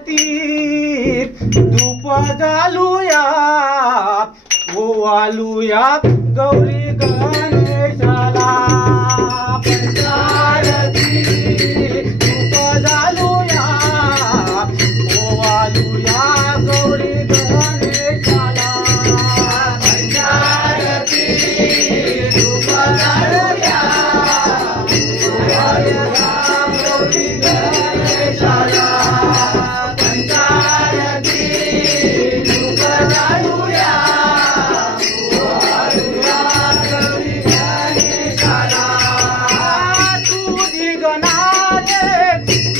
आरती धूप घालूया ओवाळूया गौरी गणेशाला पंचारती धूप घालूया ओवाळूया गौरी गणेशाला पंचारती धूप घालूया ओवाळूया गौरी गणेशाला पंचारती धूप घालूया ओवाळूया गौरी गणेशाला तुझी गणाने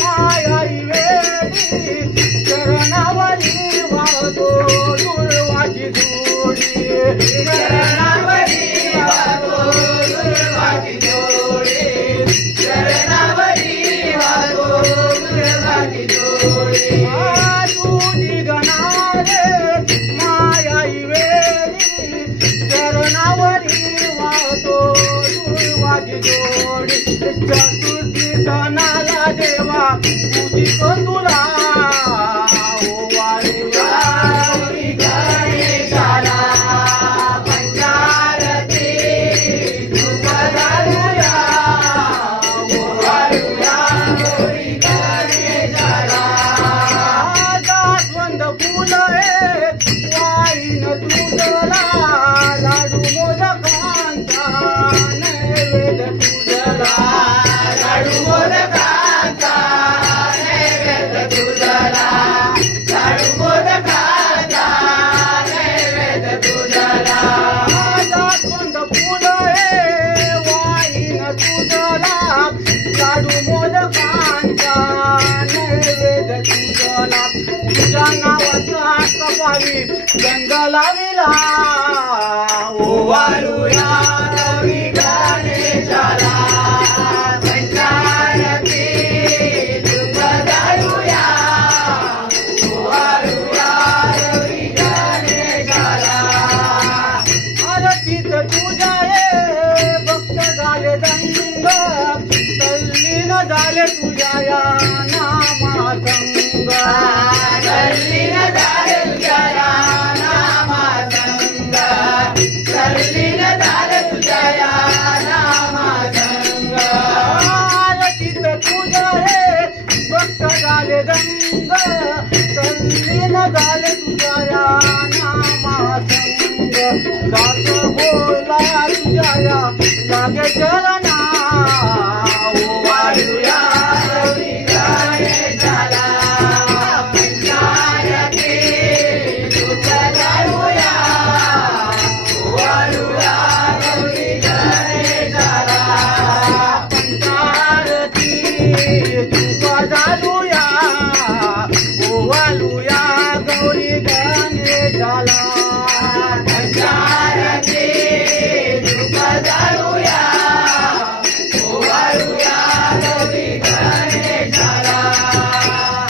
मायाई वेळी चरणावरी वाहतो दुर्वाची जोडी चरणावरी वाहतो दुर्वाची जोडी चरणावरी वाहतो दुर्वाची जोडी तुझी गणाने मायाई वेळी चरणावरी वाहतो दुर्वाची जोडी चतुर्थी सणाला देवा तुझी तुला ओवाळूया गौरी गणेशाला पंचारती धूप घालूया ओवाळूया गौरी गणेशाला जास्वंद फुले वाईन तुझला लाडू मोदकांचा नैवेद्य तुझला लाडू मोदकांचा नैवेद्य तुझला लाडू मोदकांचा नैवेद्य तुझला जास्वंद फुले वाईन तुझला लाडू मोदकांचा नैवेद्य तुझला तुझ्या नावाचा कपाळी गंध लाविला ओवाळूया गौरी गणेशाला पंचारती धूप घालूया ओवाळूया गौरी गणेशाला आरतीत तुझ्या भक्त झाले दंग तल्लीन झाले तुझ्या या नामासंग तल्लीन झाले तुझ्या या नामासंग तल्लीन झाले तुझ्या या नामासंग आरतीत तुझ्या भक्त झाले दंग